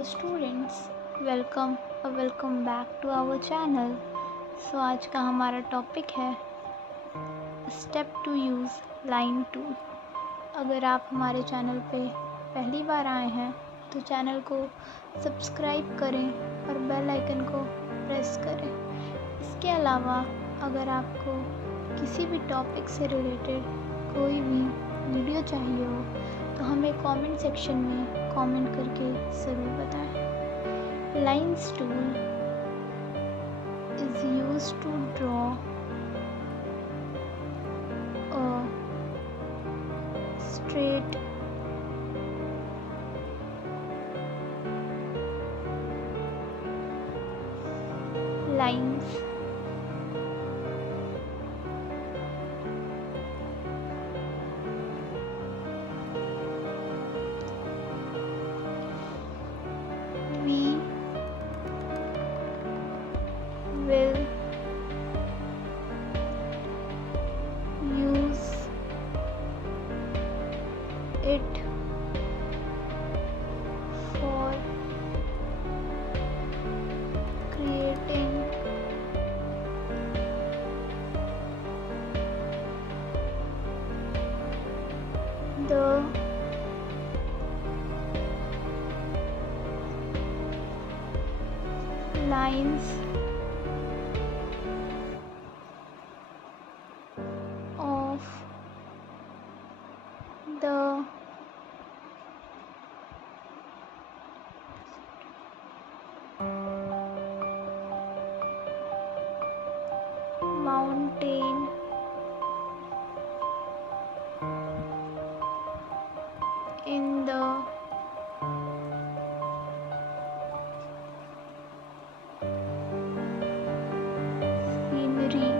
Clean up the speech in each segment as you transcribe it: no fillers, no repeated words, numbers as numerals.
Hello students, welcome back to our channel. आज का हमारा टॉपिक है step to use line tool. अगर आप हमारे चैनल पे पहली बार आए हैं तो चैनल को सब्सक्राइब करें और बेल आइकन को प्रेस करें। इसके अलावा अगर आपको किसी भी टॉपिक से रिलेटेड कोई भी वीडियो चाहिए हो तो हमें कमेंट सेक्शन में कमेंट करके ज़रूर बताएं। Lines tool is used to draw a straight lines. We will use it for creating the lines of the mountain in the scenery.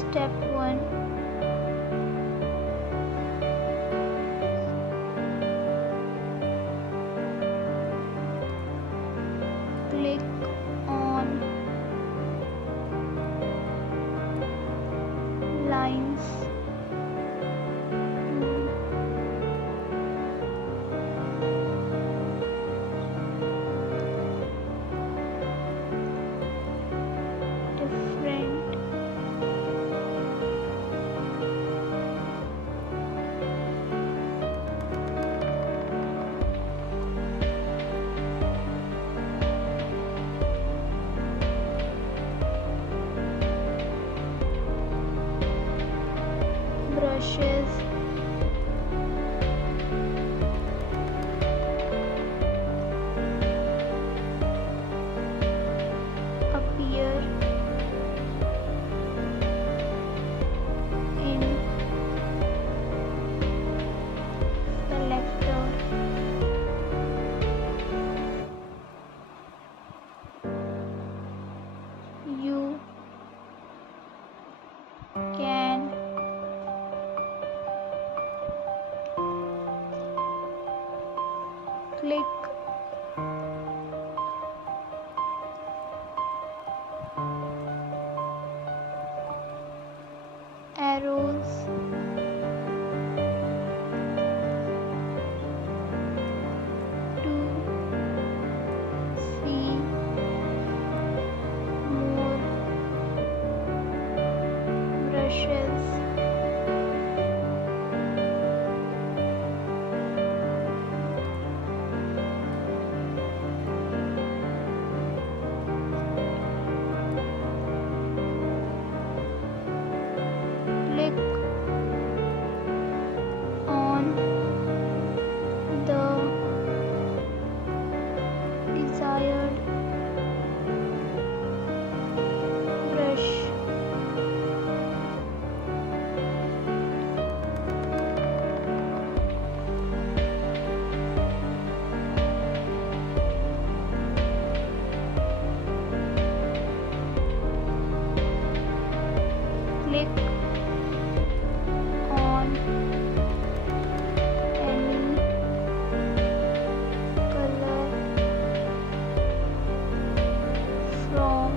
Step 1. Click on lines to different brushes appear in selector. You can click arrows to see more brushes. Click on the desired brush. Click on any color from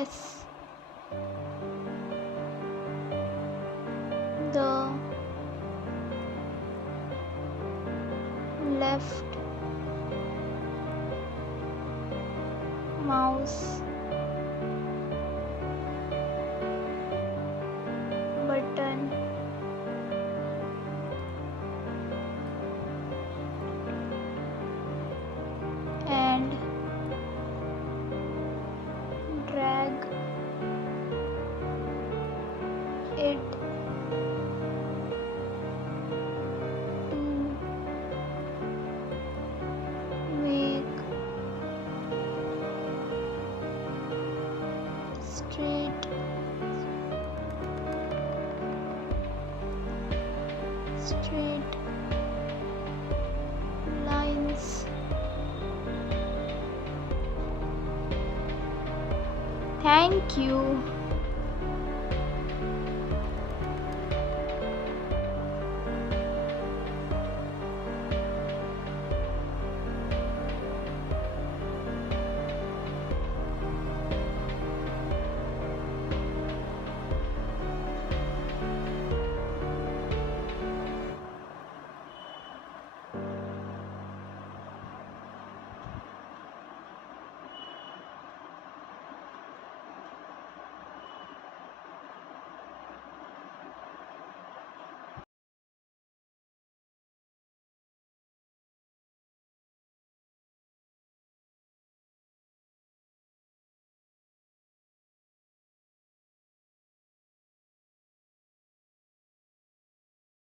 press the left mouse button and drag it to make straight lines. Thank you.